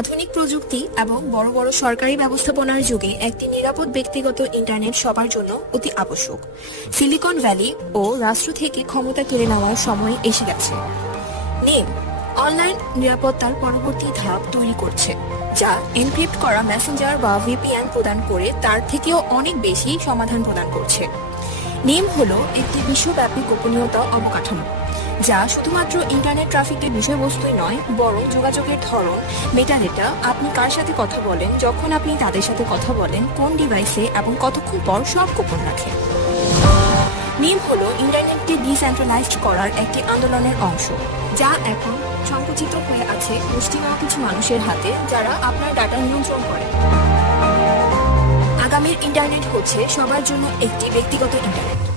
আধুনিক প্রযুক্তি এবং বড় বড় সরকারি ব্যবস্থাপনার যুগে একটি নিরাপদ ব্যক্তিগত ইন্টারনেট সবার জন্য অতি আবশ্যক। সিলিকন ভ্যালি ও রাষ্ট্র থেকে ক্ষমতা কেড়ে নেওয়ার সময় এসে গেছে। নেম, অনলাইন নিরাপত্তার পরবর্তী ধাপ তৈরি করছে, যা এনক্রিপ্ট করা মেসেঞ্জার বা ভিপিএন প্রদান করে তার থেকেও অনেক বেশি সমাধান প্রদান করছে। নেম হলো একটি বিশ্বব্যাপী গোপনীয়তা অবকাঠামো। যা শুধুমাত্র ইন্টারনেট ট্রাফিকের বিষয়বস্তুই নয়, বরং যোগাযোগের ধরন মেটাডেটা আপনি কার সাথে কথা বলেন, যখন আপনি তাদের সাথে কথা বলেন, কোন ডিভাইসে এবং কতক্ষণ পর সব গোপন রাখে। নিম হলো ইন্টারনেটকে ডিসেন্ট্রালাইজড করার একটি আন্দোলনের অংশ, যা এখন সংকুচিত হয়ে আছে মুষ্টিমেয় কিছু মানুষের হাতে, যারা আপনার ডাটা নিয়ন্ত্রণ করে। আগামীর ইন্টারনেট হচ্ছে সবার জন্য একটি ব্যক্তিগত ইন্টারনেট